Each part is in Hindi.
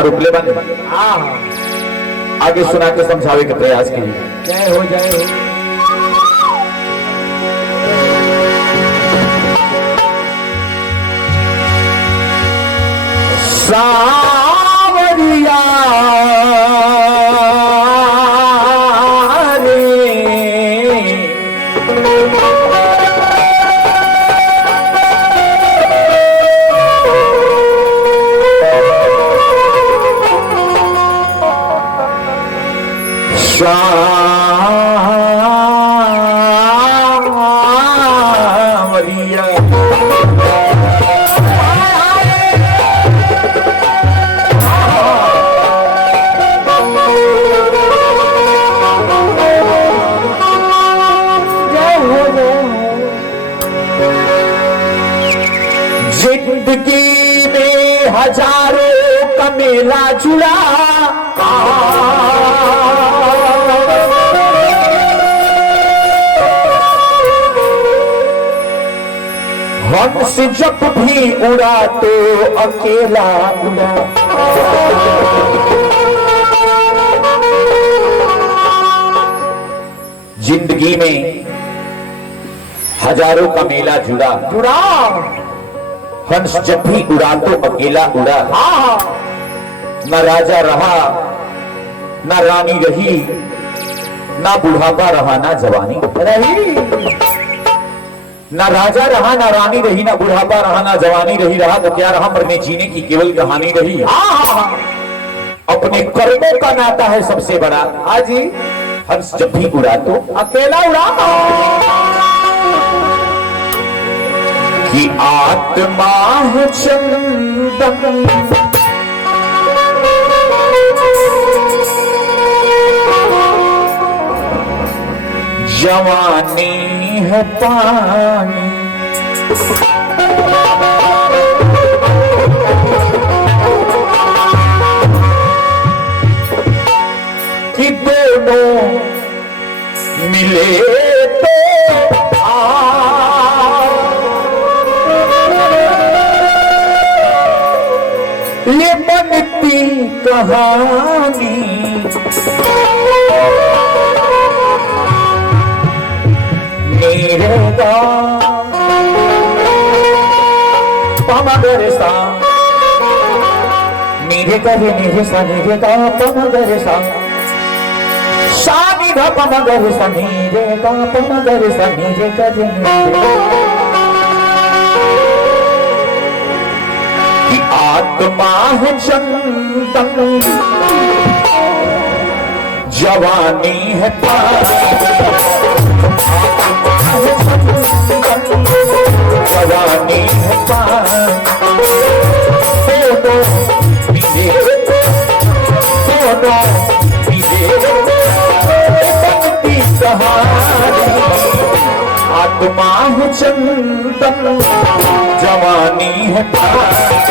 रुपले बन आगे सुना के समझावे के प्रयास कीजिए। जय हो जय हो। सावरिया जिंदगी में हजारों का मेला जुड़ा, हंस जब भी उड़ा तो अकेला उड़ा। जिंदगी में हजारों का मेला जुड़ा जुड़ा, हंस जब भी उड़ा तो अकेला उड़ा। न राजा रहा न रानी रही, ना बुढ़ापा रहा ना जवानी रही। ना राजा रहा ना रानी रही, ना बुढ़ापा रहा ना जवानी रहा तो क्या रहा, मरने जीने की केवल कहानी रही। अपने कर्मों का नाता है सबसे बड़ा। हाजी हंस जब भी उड़ा तो अकेला उड़ा। कि आत्मा है चंदन जवानी है पानी, कि दोनों मिले तो ये बनती कहानी। मेरे गा पमगरसा मेरे करे मेरे सा मेरे गा पमगरसा शादी धा पमगरसा मेरे गा पमगरसा मेरे करे कि आत्मा है चंदन जवानी है पानी, जवानी है पानी। दोनों मिले दोनों मिले बनती कहानी। आत्मा है चंदन जवानी है पानी।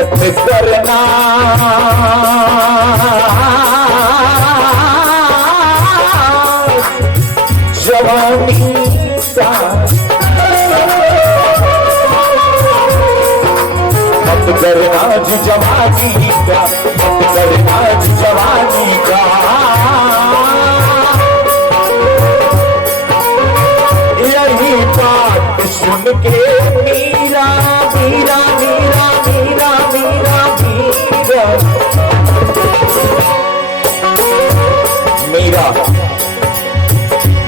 मत करना जवानी का, मत करना जी जवानी का, मत करना जी जवानी का। यही बात सुन के मीरा मीरा मीरा मीरा मीरा मीरा मीरा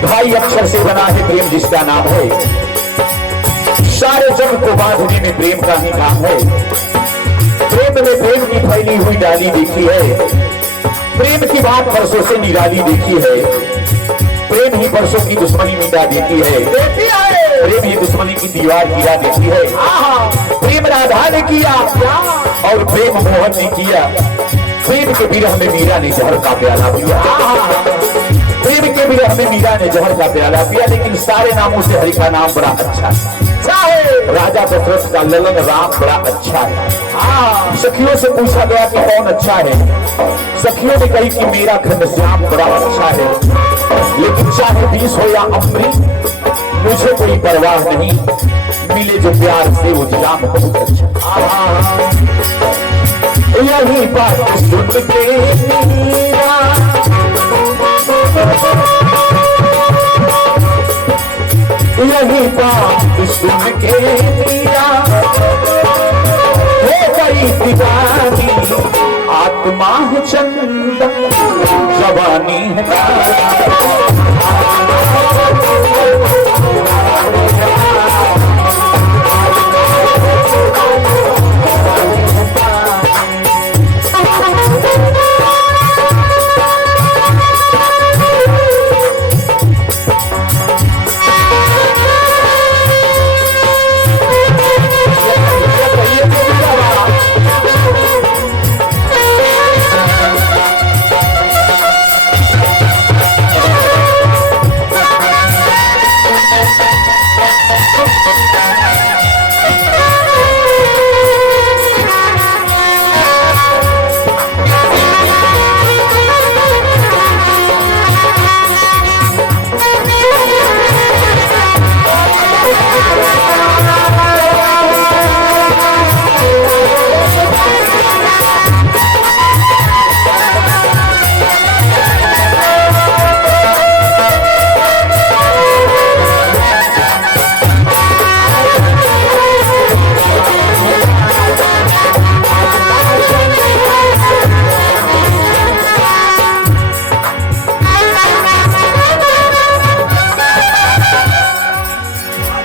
भाई अक्षर से बना है प्रेम जिसका नाम है, सारे जग को बांधने में प्रेम का ही काम है। प्रेम में प्रेम की फैली हुई डाली देखी है, प्रेम की बात परसों से निराली देखी है, प्रेम ही परसों की दुश्मनी मिटा देती है, प्रेम ही दुश्मनी की दीवार गिरा देती है। प्रेम राधा ने किया और प्रेम मोहन ने किया, प्रेम के विरह में मीरा ने जहर का प्याला पिया, प्रेम के विरह में मीरा ने जहर का प्याला पिया। लेकिन सारे नामों से हरि का नाम बड़ा अच्छा है, राजा दशरथ का ललन राम बड़ा अच्छा है। सखियों से पूछा गया कि कौन अच्छा है, सखियों ने कही कि मेरा घनश्याम बड़ा अच्छा है, लेकिन चाहे 20 हो या अमृत मुझे कोई परवाह नहीं, मिले जो प्यार से वो जाम बहुत अच्छा। यही बात सुन के मीरा, यही बात सुन के मीरा हो गई दीवानी, आत्मा है चंदन जवानी है।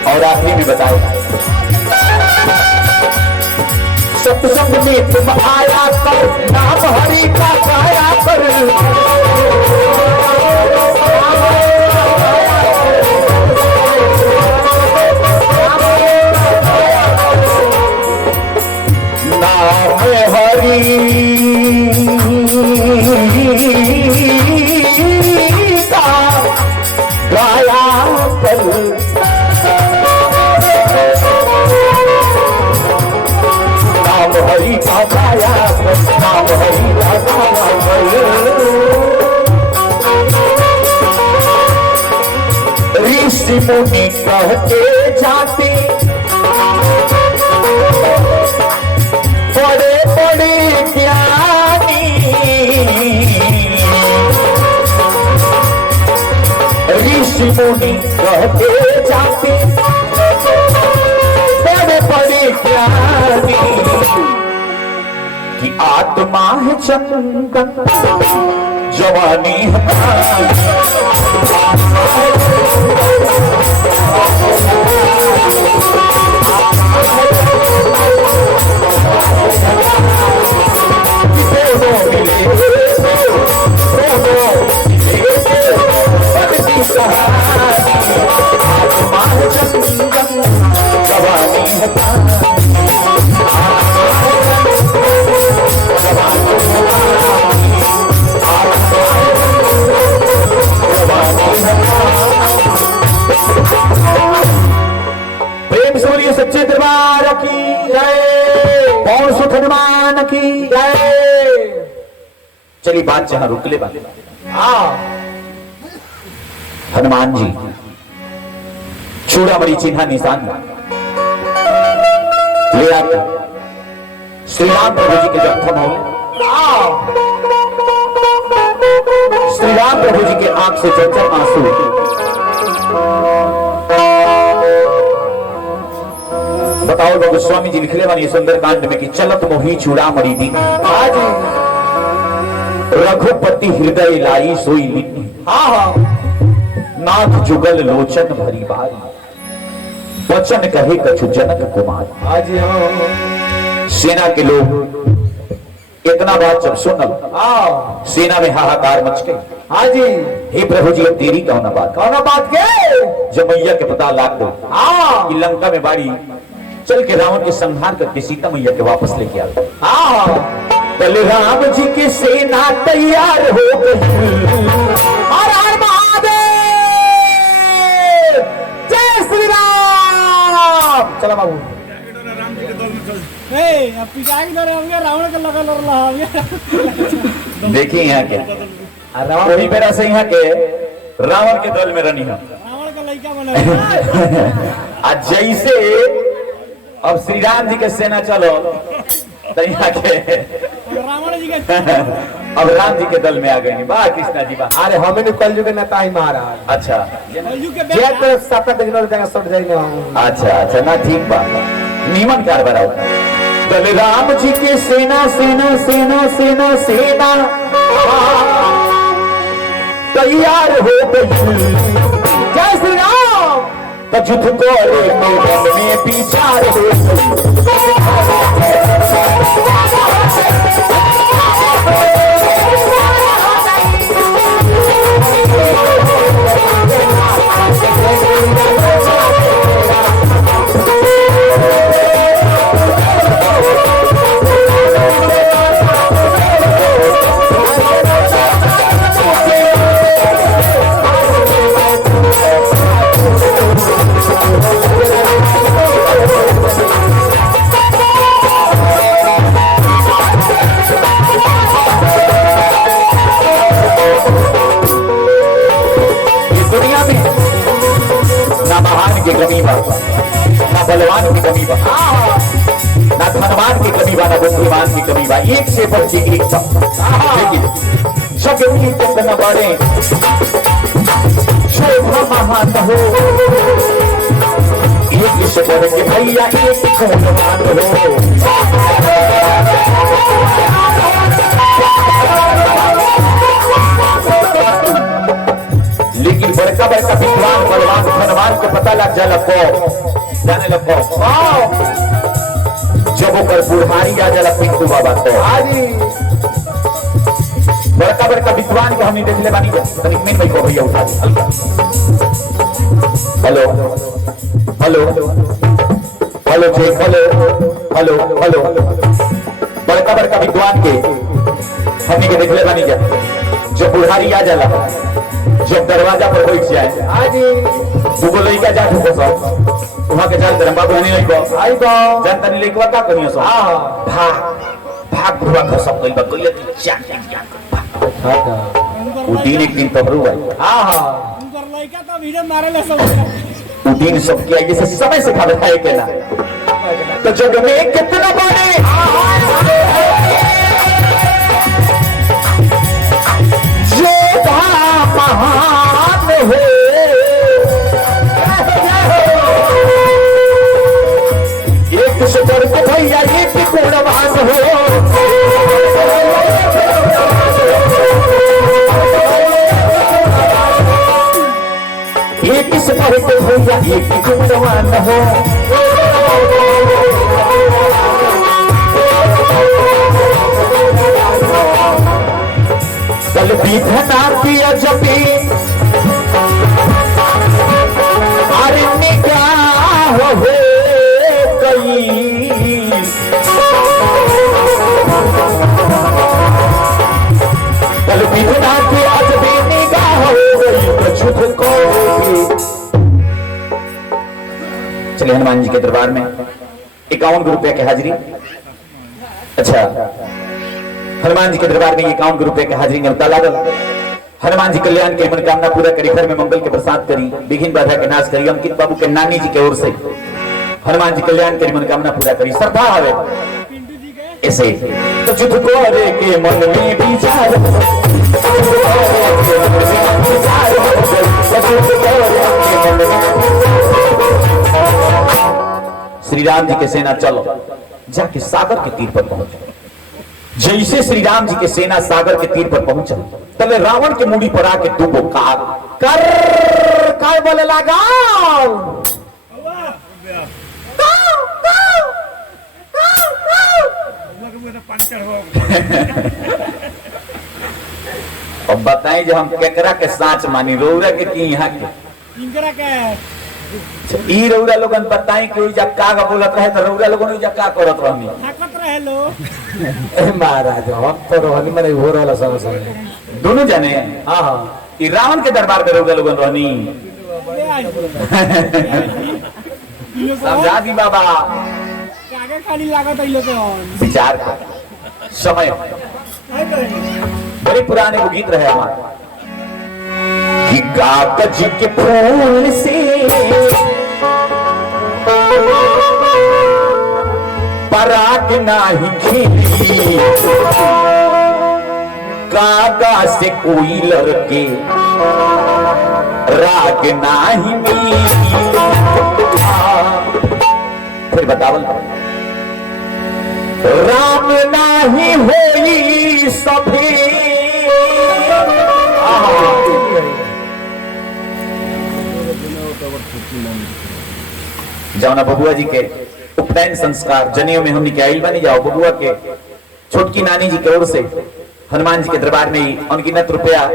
और आखिरी भी बताओ, सत्संग में तुम आया कर, नाम हरि का गाया कर, नाम हरि का गाया कर। हरि का गाया नाम हरि का गाया, ऋषि मुनि कहते जाते, बड़े बड़े ज्ञानी, ऋषि मुनि कहते जाते, बड़े बड़े ज्ञानी, कि आत्मा है चंदन जवानी है। प्रेम से सच्चे दरबार की जय, पौन सुख हनुमान की जय। चलिए बात जहां रुक ले बात। हनुमान जी चूड़ामणि चिन्ह निशान ले आते श्री राम प्रभु जी के जब थम हो, श्री राम प्रभु जी के आंख से चंचल आंसू बताओ लोग। गोस्वामी जी लिखले वाली सुंदरकांड में कि चलत मोही चूड़ामणि दी आज रघुपति हृदय लाई सोई लीनी। नाथ जुगल लोचन भरी बारी, वचन कहे कछु जनक कुमार। आज सेना के लोग इतना बात जब सुनल, सेना में हाहाकार मच गई। हाँ जी, हे प्रभु जी अब तेरी कौन बात के जब मैया के पता लाग दो कि लंका में बाड़ी, चल के रावण के संहार करके सीता मैया के वापस लेके आ गए। पहले राम जी की सेना तैयार हो गई, हर हर महादेव, जय श्री राम। चलो बाबू रावण का लगा देखिए यहाँ के वही मेरा से यहाँ के रावण के दल में रनी है। रावण का लड़का बना आज जैसे अब श्री राम जी के सेना चलो तो यहाँ के रावण जी का अब राम जी के दल में आ गए। वाह कृष्णा जी वाह। अरे हमें कलयुग के नेता ही महाराज। अच्छा जे तो सात दिन जगह सट जाई ना। अच्छा ना ठीक बात नीमन कारबार आओ। बलराम जी के सेना सेना सेना सेना सेना तैयार हो गई, जय श्री राम। तो युद्ध को में विचार हो की कमी बा, ना बलवान की कमी बा, ना धनवान की कमी बा, ना बुद्धिमान की कमी बा। एक से बढ़ के एक सब, लेकिन जग में कितना बड़े शोभा महान हो, एक से बढ़ के भैया एक खूनवान हो। लेकिन बड़का बड़का विद्वान बलवान धनवान को पता लग जाला को जाने लगो जब ओकर बुढ़ारी आ जाला पिंटू बाबा तो आजी बड़का बड़का विद्वान को हमने देखले बानी तनिक में भाई को भैया उठा दे हल्का। हेलो हेलो हेलो जी हेलो हेलो हेलो बड़का बड़का विद्वान के हमने के देखले बानी जब बुढ़ारी आ जाला, जब दरवाजा पर बैठ जाए आज दुगो लइका जा ठोको सब वहां के चल धर्म बाबू नहीं लइको आई तो जनता ने लइकवा का कनियो सब भाग भाग बुढ़वा का सब कइबा कइले चाक चाक वो दिन एक दिन तबरू है। उनकर लइका तो वीडियो मारे ले सब वो दिन सब के आगे से समय से खा खाए के ना तो जग में कितना बड़े महान हो, एक से बढ़ के भैया एक गुणवान हो। एक से बढ़ के भैया एक गुणवान हो। कल विधना किया जपी अरे निगाह हो गई, कल विधना किया जपी निगाह हो गई कछुत को। चलिए हनुमान जी के दरबार में ₹51 की हाजिरी। अच्छा, हनुमान जी के दरबार में 51 की हाजिरी न्योता लागल। हनुमान जी कल्याण के मनोकामना पूरा करी, घर में मंगल के प्रसाद करी, विघ्न बाधा के नाश करी। अंकित बाबू के नानी जी के ओर से हनुमान जी कल्याण के मनोकामना पूरा करी। श्रद्धा हवे पिंटू जी के ऐसे तो जुद करे के मन में विचार, श्री राम जी के सेना चलो जाके सागर के तीर पर पहुंचो। जैसे श्री राम जी के सेना सागर के तीर पर पहुंचा, तले रावण के मुड़ी पर आके दूगो कार कर काय बोले लगा अब बताएं जो हम केकरा के साच मानी, रौरा के की यहाँ के इनकरा के ई रौरा लोगन बताएं कि ओइजा का बोलत रहे तो रौरा लोगन ओइजा का करत रहनी। ताकत रहे लो महाराज हम तो रोहनी में हो रहा समझ दोनों जने हाँ हाँ ई रावण के दरबार में रौरा लोगन रहनी। ले आई इलो को समझा दी बाबा, कागे खाली लागत इलो के ऑन विचार का समय। काय करे बड़े पुराने वो गीत रहे हमारे कि कागज के फूल से पराग नाही खिली, कागा से कोई लड़के राग नाही मिली। फिर बतावल राम नाही होई सभी। जाओ ना बबुआ जी के उपनयन संस्कार जनेऊ में हमने क्या बनी जाओ बबुआ के छोटकी नानी जी की ओर से हनुमान जी के दरबार में ही अनगिनत रुपया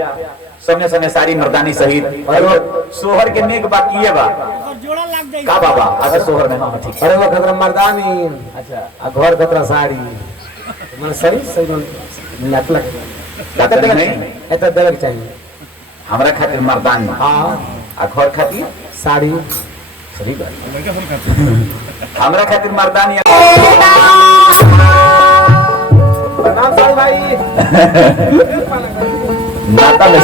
संगे संगे सारी मर्दानी सहित और वो सोहर के नेक बाकी है बा और जोड़ा लाग जाई का बाबा अगर सोहर में हाँ ठीक। अरे वो खतरा मर्दानी अच्छा आ घर खतरा साड़ी मन सही सही लक लक दादा नहीं ऐसा दलक चाहिए हमरा खातिर मर्दानी हाँ आ घर खातिर साड़ी सही बात हमरा खातिर मर्दानी प्रणाम साहब भाई नाता में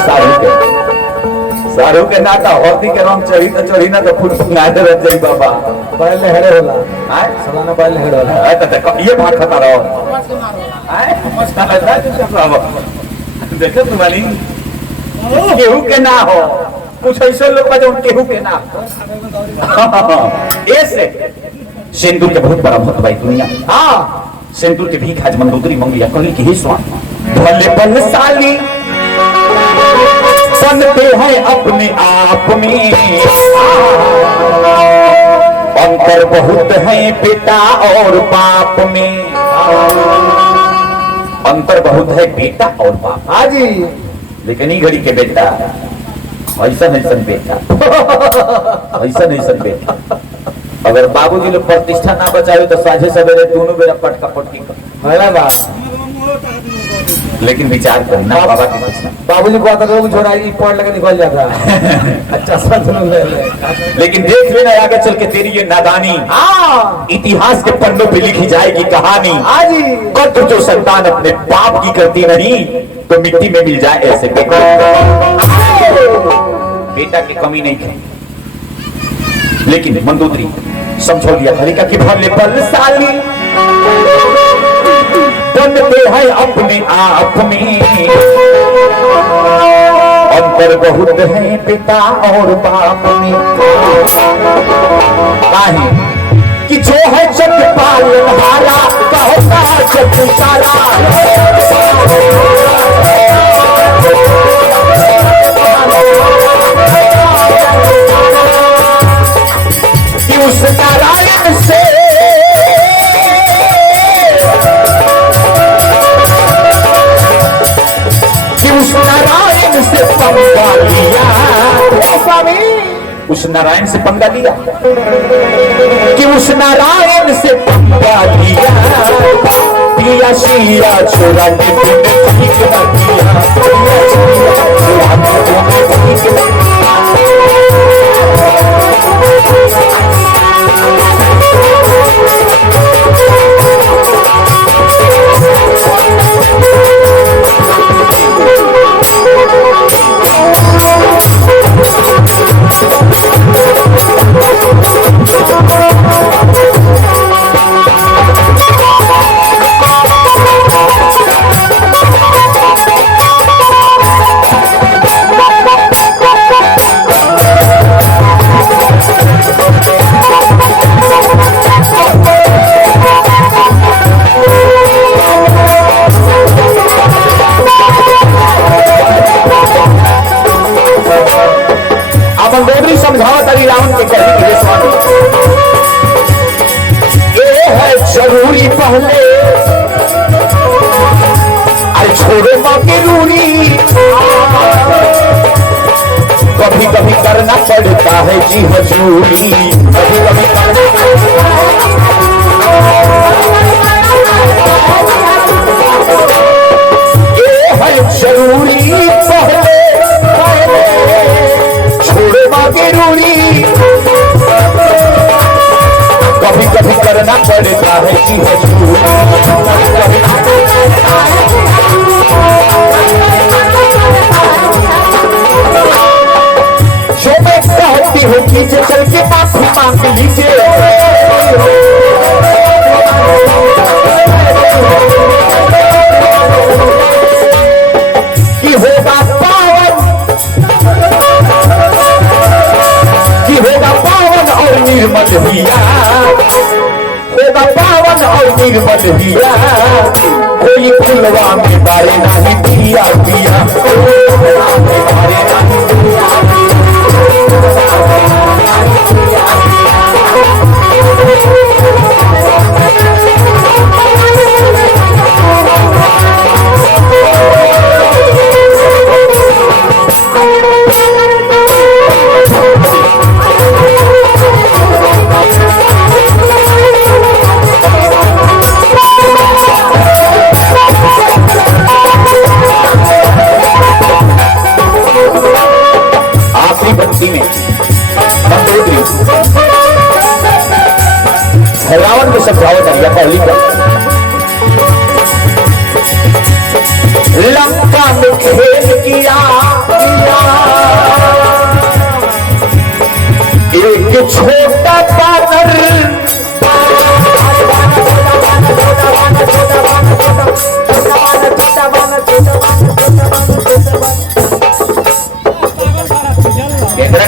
सारू के नाता होती के रंग चढ़ी तो चढ़ी ना तो फुट नाते रह जाई बाबा बैल हेड़े होला आय सलाना बैल हेड़े होला आय तो ये भाग खता रहो आय देखो तुम्हारी केहू के ना हो कुछ ऐसे लोग बा जो केहू के ना हो ऐसे सिंदूर के बहुत बड़ा महत्व है दुनिया। हाँ सिंदूर के भीख आज मंदोदरी मंगिया कहीं की ही स्वाद भले बलशाली बनते हैं अपने आप में, अंतर बहुत है बेटा और बाप में। अंतर बहुत है बेटा और बाप। हाँ जी लेकिन ई घड़ी के बेटा ऐसा नहीं बेटा ऐसा नहीं बेटा अगर बाबूजी लोग प्रतिष्ठा ना बचावे तो साझे सवेरे दोनों बेरा पटका पटकी कर। है बात लेकिन विचार करना बाबा की प्रतिष्ठा बाबूजी को आता रोग छोड़ा पॉइंट लगा निकल जाता है अच्छा समझ ले लेकिन देख लेना आगे चल के तेरी ये नादानी हाँ इतिहास के पन्नों पे लिखी जाएगी कहानी। हाँ जी कद्र जो संतान अपने बाप की करती नहीं तो मिट्टी में मिल जाए ऐसे बेटा बेटा की कमी नहीं करें। लेकिन मंदोदरी समझो लिया हरिका की भले बलशाली बनते हैं अपने आप में, अंतर बहुत है पिता और बाप में। काहे कि जो है जग पालन हारा कहता जग सारा कि उस नारायण से उस नारायण से पंगा लिया उस नारायण से पंगा लिया कि उस नारायण से पंगा लिया पिया शिया छोड़ा के ठीक न किया पिया शिया छोड़ा के ठीक न किया जरूरी कभी कभी करना पड़ता है जी हजूरी कभी कभी करना पड़ता है जरूरी पहले छोड़ना जरूरी कभी कभी करना पड़ता है जी जो मैं कहती हूँ कि चल के माफी मांग लीजिए कि होगा पावन और निर्मल हिया होगा पावन और निर्मल हिया कोई फुलवा में बारे नहीं दिया पिया बारे नहीं दिया रावण को समझाओ दिया पहली बार लंका में खेल किया एक छोटा बानर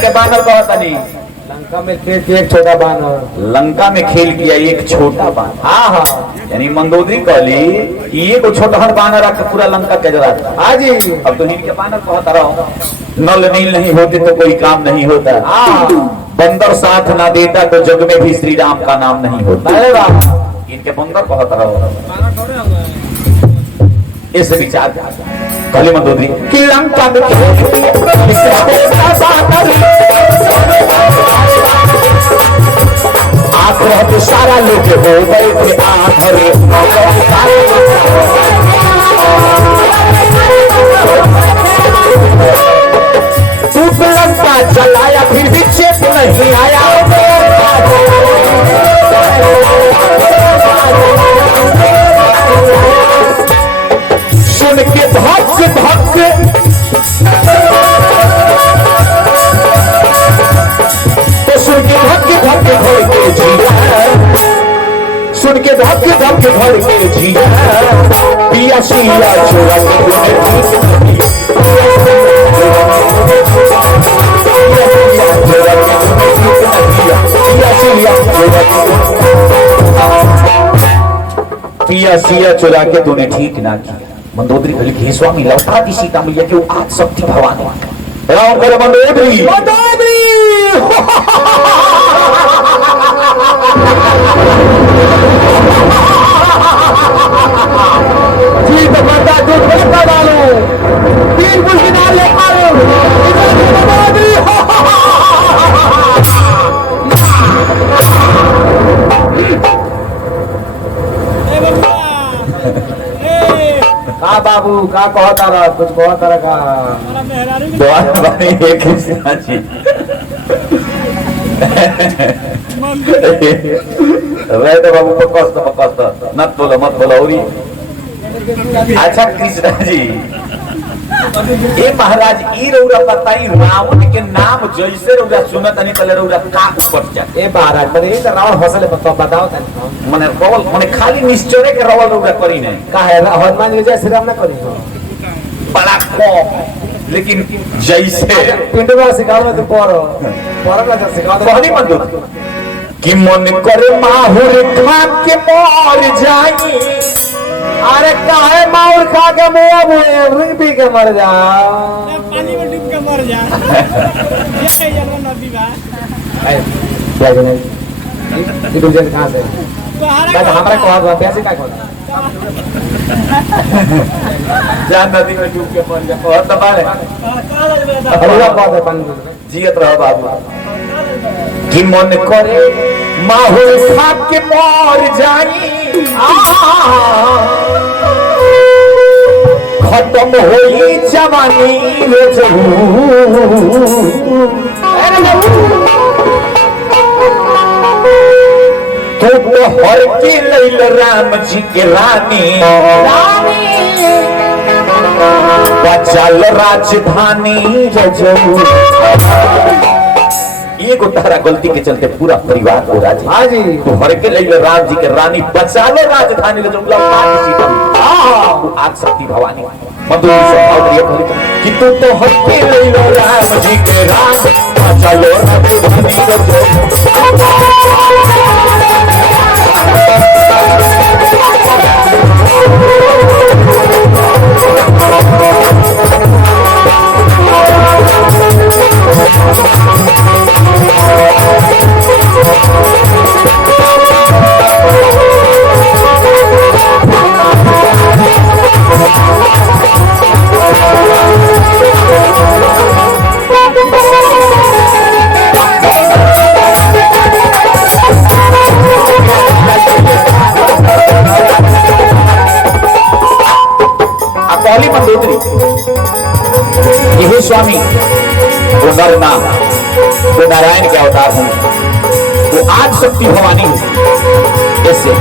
के बानर कहता नहीं लंका में खेल किया एक छोटा बानर लंका में खेल किया एक छोटा बानर हाँ हाँ यानी मंदोदरी कहली कि ये को छोटा बानर आकर पूरा लंका के जरा हाँ जी अब तो इनके बानर कहता रहो नल नील नहीं होते तो कोई काम नहीं होता बंदर साथ ना देता तो जग में भी श्री राम का नाम नहीं होता इनके बंदर कहता रहो इस विचार कहली मंदोदरी कि लंका में आंख सारा लोग हो गए थे आंधरे सूप लंका जलाया फिर भी चेत नहीं आया सुन के धक धक तो सुन के धक धक भर के जिया सुन के धक धक भर के जिया पिया सिया छोड़ा पिया सिया चुरा के तूने ठीक ना किया मंदोदरी बोली हे स्वामी लौटा दी सीता मैया के आज शक्ति भवानी राम करे मंदोदरी मंदोदरी ठीक बंदा दूध बता डालो तीन बुल्की डाल ले आओ मंदोदरी का बाबू का कहता रहा कुछ कहता रहा हमारा मेहरारू भी द्वार बने एक कृष्णा जी रहे तो बाबू पकस्त मत बोलो औरी अच्छा कृष्णा जी ए महाराज ई रौरा बताई रावण के नाम जैसे रौरा सुनत नहीं तले रौरा का ऊपर जा ए महाराज मने ई त रावण हसले बताओ तनी मने रवल मने खाली निश्चय के रवल रौरा करी नहीं का है हनुमान जी जैसे राम ना करी बड़ा खौफ लेकिन जैसे पिंड में सिखाओ तो पर ना सिखाओ कहनी मंदो कि मन करे माहुर खा के मर जाई अरे काहे माउर खा के मुआ मुए पी के मर जा पानी में डूब के मर जा ये जरा नदी बा क्या जने ये दूसरे कहां से तो हमारा को पैसे का जान नदी में डूब के मर जा बहुत दबा है अल्लाह बात है पानी में। जियत रह बाबू कि मन करे माहौल खा के मर जाई खत्म होई जवानी रे जहू तू तो हर के लैल राम जी के रानी बचाल राजधानी रजऊ एगो तारा गलती के चलते पूरा परिवार को राजी हाँ जी। तू हर के लैल राम जी के रानी बचालो राजधानी रजऊ आग शक्ति भवानी मधुर स्वभाव करिए कि तू तो हर के लैल राम जी के राम बचालो राजधानी रजऊ पहली मंदोदरी यही स्वामी वो नर नाम वो नारायण के अवतार हूं वो आज शक्ति भवानी हूं ऐसे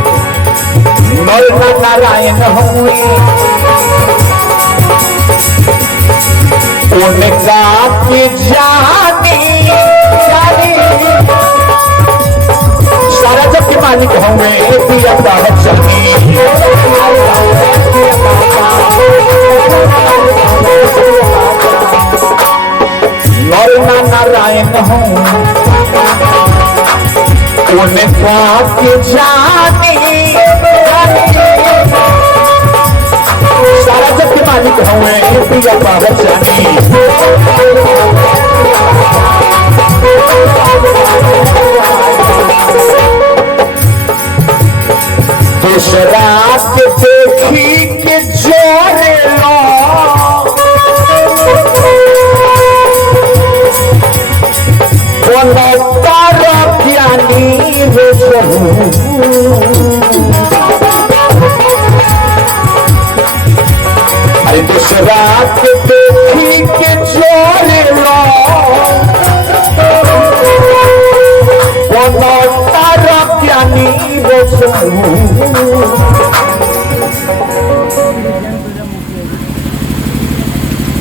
नर नारायण हुए उनका के जानी सारा जग के मालिक होंगे पिया बाहर चलनी नारायण हूँ उन्हें पाप जाने सारा जग के मालिक हूँ प्रिया बाहर जानी दूसरा के देखी के जोरे अरे दूसरा के देखी के जोरे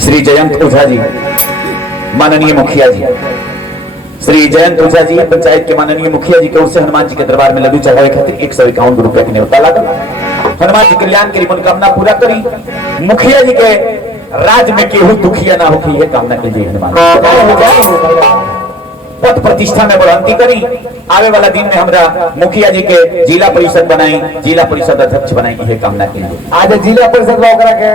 श्री जयंत ओझा जी माननीय मुखिया जी श्री जयंत ओझा जी पंचायत के माननीय मुखिया जी के ओर से हनुमान जी के दरबार में लड्डू चढ़ावे खातिर 151 रुपए के न्योता लागल हनुमान जी कल्याण की मनोकामना पूरा करी मुखिया जी के राज में केहू दुखिया ना होगी ये कामना कीजिए हनुमान पद प्रतिष्ठा में बढ़ंती करी आवे वाला दिन में हमरा मुखिया जी के जिला परिषद बनाई जिला परिषद अध्यक्ष बनाई ये कामना कीजिए आज जिला परिषद में ओकरा के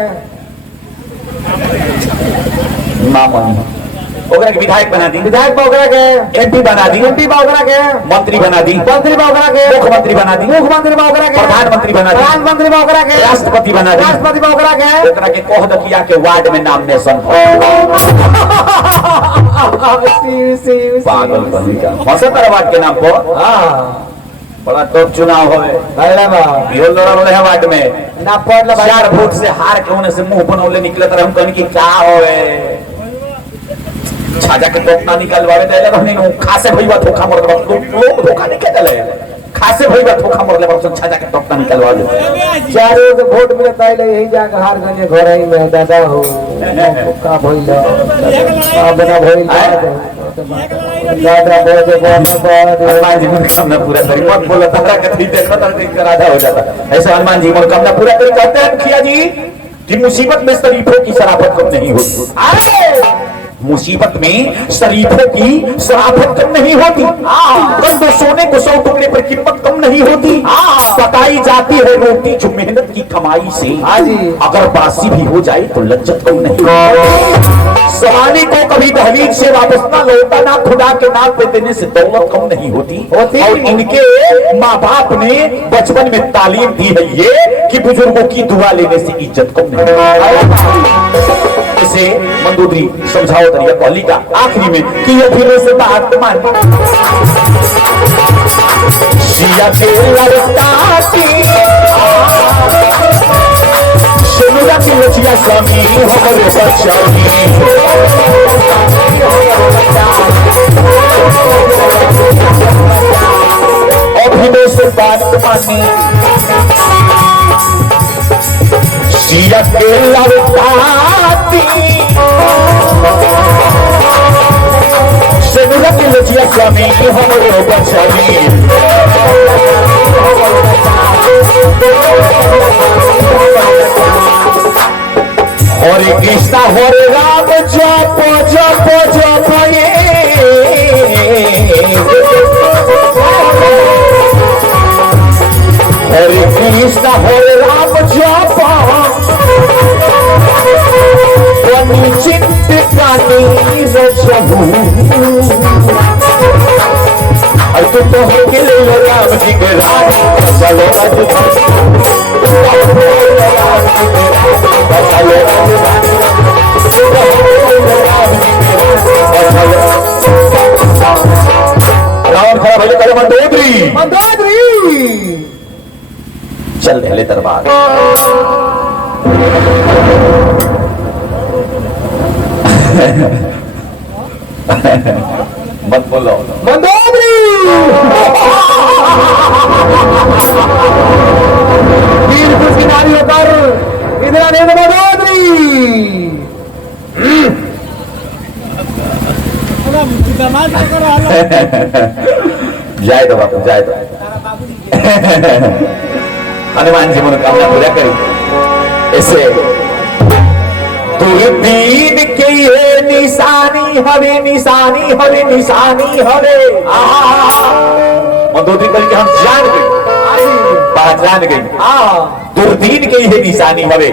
मामनी ओकरा के विधायक बना दी विधायक में ओकरा के एमपी बना दी एमपी में ओकरा के मंत्री बना दी मंत्री में ओकरा के मुख्यमंत्री बना दी मुख्यमंत्री में ओकरा के प्रधानमंत्री बना दी प्रधानमंत्री में ओकरा के राष्ट्रपति बना दी राष्ट्रपति में ओकरा के ओकरा के कह दकिया के वार्ड में नॉमिनेशन पागल बनी का हंसत वार्ड के नाम पर हां बड़ा टॉप चुनाव होवे भैला बा बिहोल लड़ल है वार्ड में ना पड़ला भाई 4 वोट से हार के होने से मुंह बनौले निकलत रहे हम कहनी कि क्या होवे छाजा के टोकना निकालवावे देले रहनी नु खासे भईवा धोखा मोर लोग धोखा नहीं के देले खासे भईवा धोखा मोर ले बरसन छाजा के टोकना निकालवा दे चारों के वोट मिले ताइले यही जाके हार गने घर ही में दादा हो का भइला का बना भइला दादा बोले हनुमान जी मनोकामना पूरा करी मत बोला तारा के ठीक देखो तर देख कर आधा हो जाता ऐसे हनुमान जी मनोकामना पूरा करी कहते हैं मुखिया जी कि मुसीबत में शरीफों की शराफत कम नहीं होती अरे मुसीबत में शरीफों की शराफत कम नहीं होती कंधे सोने को 100 टुकड़े पर कीमत कम नहीं होती पकाई जाती है रोटी जो मेहनत की कमाई से अगर बासी भी हो जाए तो लज्जत कम नहीं सवाने को कभी दहलीज से वापस ना लौटा ना खुदा के नाम पे देने से दौलत कम नहीं होती। और इनके माँ बाप ने बचपन में तालीम दी है ये कि बुजुर्गों की दुआ लेने से इज्जत कम नहीं होती। इसे मंदोदरी समझाओ तरीका पहली का आखिरी में कि ये फिर से बात मान सिया के लड़का की सोनुरा की लचिया स्वामी हमारे बच्चानी अभिनय से बात मानी सिया के लड़का सोनुरा की लचिया स्वामी हमारे बच्चानी हरे कृष्णा हरे राम जप जप जप हरे कृष्णा हरे राम जप चिंत कानी रचहु तू तो के ले राम जी के राम चलो रावण खड़ा भले करे मंदोदरी मंदोदरी चल पहले दरबार मत बोलो मंदोदरी वीर कुछ किनारी होकर इधर आने में मंदोदरी दामाद को करो हालो जाए दो बापू जाए दो हनुमान जी मनोकामना पूरा करी ऐसे दूरबीन के ये निशानी हवे निशानी हवे निशानी हवे मंदोदरी कल के हम जान गए बात जान गई दूरबीन के ये निशानी हवे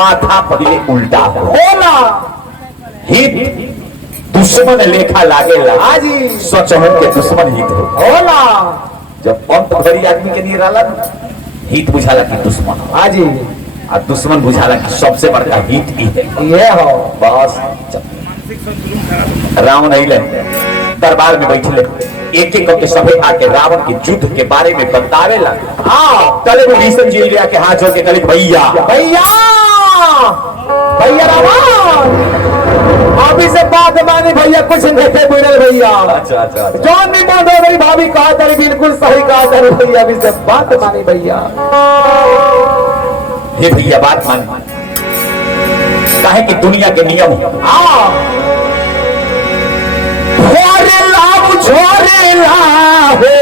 माथा पहले उल्टा होला हित दुश्मन लेखा लागेला हाजी सोचहु के दुश्मन हित होला जब पंत घड़ी आदमी के नहीं रहला हित बुझाला कि दुश्मन हाजी आ दुश्मन बुझाला कि सबसे बड़का हित ये हो बस रावण अइले दरबार में बैठले एक एक करके सभी आके रावण के युद्ध के बारे में बतावेला तले विभीषण जी लिया के हाथ जोड़ के कहे भैया भैया भैया रावण अभी से बात मानी भैया कुछ नहीं थे बोले भैया अच्छा जॉन नहीं बात हो गई भाभी कहा तारी बिल्कुल सही कहा तारी भैया अभी से बात मानी भैया हे भैया बात मान काहे कि दुनिया के नियम झोरेला हे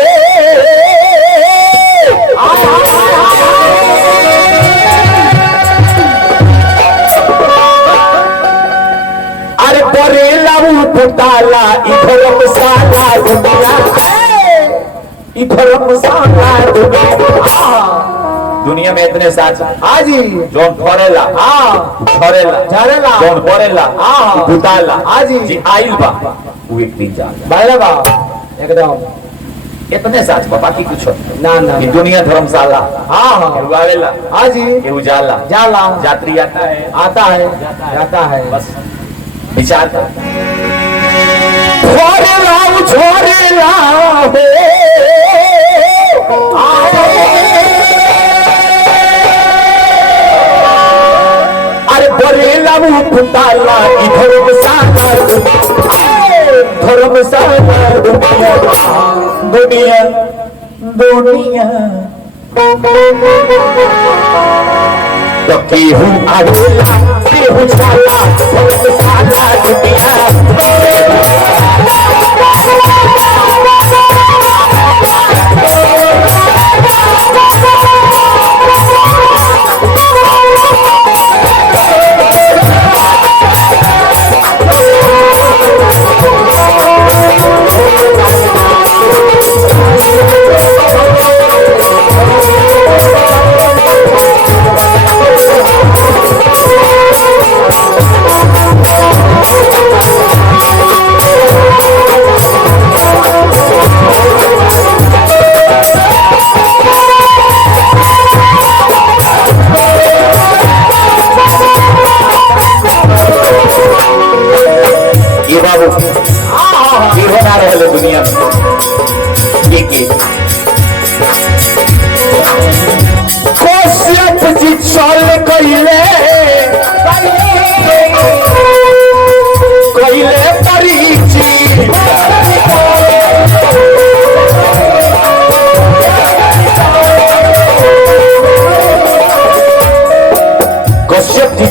अरे बरेला पुताला इधर मसाला दुनिया इधर मसाला दुनिया में इतने साथ हाजी जोन फरेला झरेला जोन फरेला पुताला हाजी जी आइल बा वो एक दिन जा बायला बा एकदम इतने साथ बाबा की कुछ ना ना ये दुनिया धर्मशाला आवेला हाजी ये उजाला जाला यात्री आता है जाता है बस विचार कर छोरेला हो अरे बरेला पुताला इधर धर्मशाला दुनिया तो केहू आवेला केहू जाला धर्मशाला दुनिया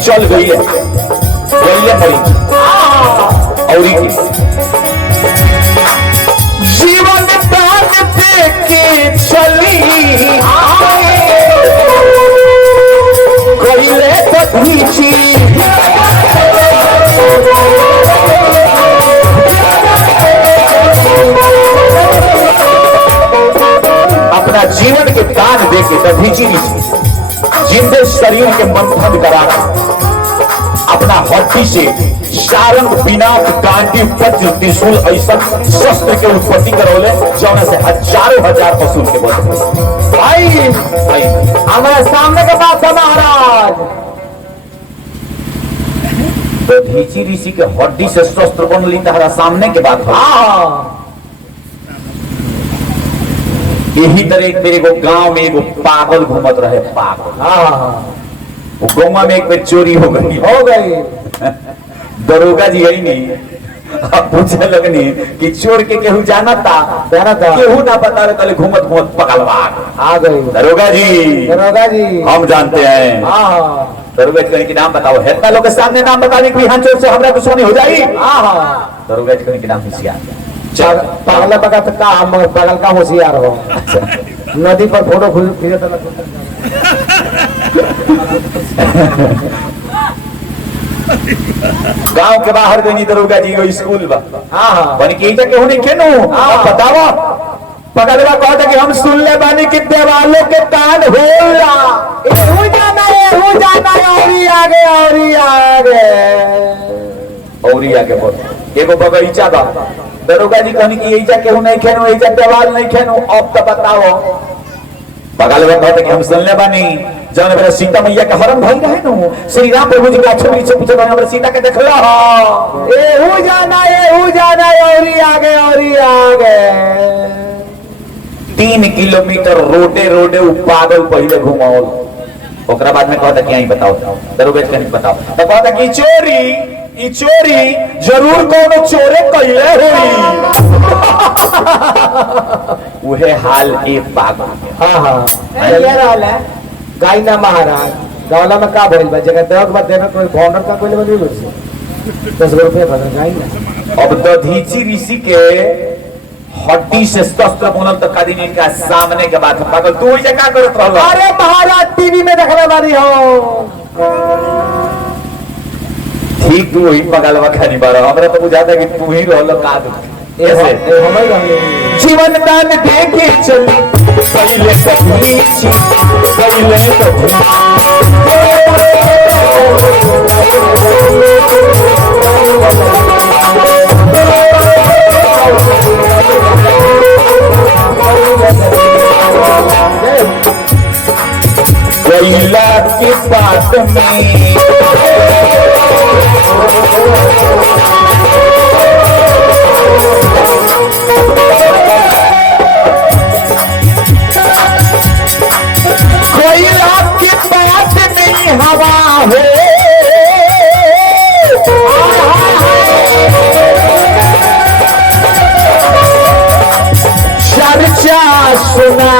चल गई है पड़ी और जीवन दान दे के चली कोयले पधीची अपना जीवन के दान दे के दधीची जिंदे शरीर के मंथन कराना अपना हड्डी से शारंग बिनाक गांडी वज्र त्रिशूल ऐसा शस्त्र के उत्पत्ति करौले जौना से हजारों हजार पशु के बने भाई हमारे सामने के बात है महाराज। दधीची ऋषि के हड्डी से शस्त्र बनली तहरा सामने के बात है। यही तरह तेरे को गांव में एगो पागल घूमत रहे पागल। वो गोमा में एक बार चोरी हो गई दरोगा जी आई नहीं पूछे लगनी कि चोर के केहू जाना था केहू ना बता रहे तले घूमत घूमत पकड़वा आ गई। दरोगा जी हम जानते हैं। दरोगा जी के नाम बताओ है लोग के सामने नाम बताने की हाँ चोर से हमरा दुश्मनी हो जाएगी। दरोगा जी के नाम होशियार पागल बगा तो का हम पागल का होशियार हो। नदी पर फोटो फिरे तो गांव के बाहर गई दरोगा जी स्कूल बा बन के केहू नहीं केनू बतावा पकड़वा कहता कि हम सुन ले बानी कि देवालों के कान होला एहू जाना औरी आगे बोल एगो बगीचा बा दरोगा जी कहनी कि ऐजा केहू नहीं खेनू ऐजा देवाल नहीं खेनू अब तो बताओ बगलवा कहता कि हम सुन ले बानी जौन मेरा सीता मैया के हरण भइल रहे नु श्री राम प्रभु जी का छवि से पूछे हमरा सीता के देखला एहू जाना औरी आगे 3 किलोमीटर रोडे उ पागल पहले घुमाओ ओकरा बाद में कहता कि आई बताओ दरोगा जी बताओ तो कहता कि ई चोरी जरूर कोनो चोरे कइले होई उहे हाल ए पागल। गाय ना महाराज गौला में का भइल बा जगह देख बा देवे कोई फाउंडर का कोई बनी 10 रुपए बदल गाय ना। अब दधीची ऋषि के हड्डी से शस्त्र बनल तो कदी इनका सामने के बात पागल तू ये क्या करत रहलो। अरे महाराज टीवी में देखले बानी हो ठीक तू ही पगलवा खानी बारा हमरा तो बुझाता कि तू ही रहलो का ऐसे जीवन दान दे के चली पहले दधीची कोयला की बात में कोयला की बात नहीं हवा है चर्चा सुना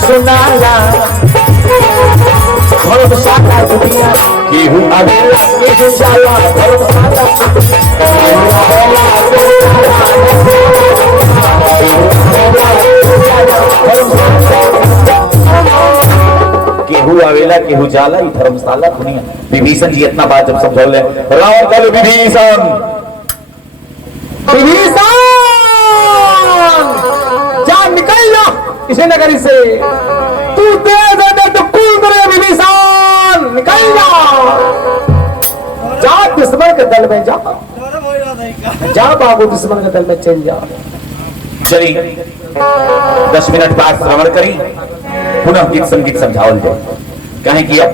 सुनाला धर्मशाला दुनिया केहू अगला केहू जाला धर्मशाला केहू आवेला केहू जाला ई धर्मशाला दुनिया। विभीषण जी इतना बात जब समझौले रावण कहले विभीषण जा निकल जा इसे नगरी से तू दे तो कुल करे विभीषण निकल जा दुश्मन के दल में जा बाबू दुश्मन के दल में चल जा। चली 10 मिनट बाद श्रवण करी पुनः गीत संगीत समझावल जाए कहें कि अब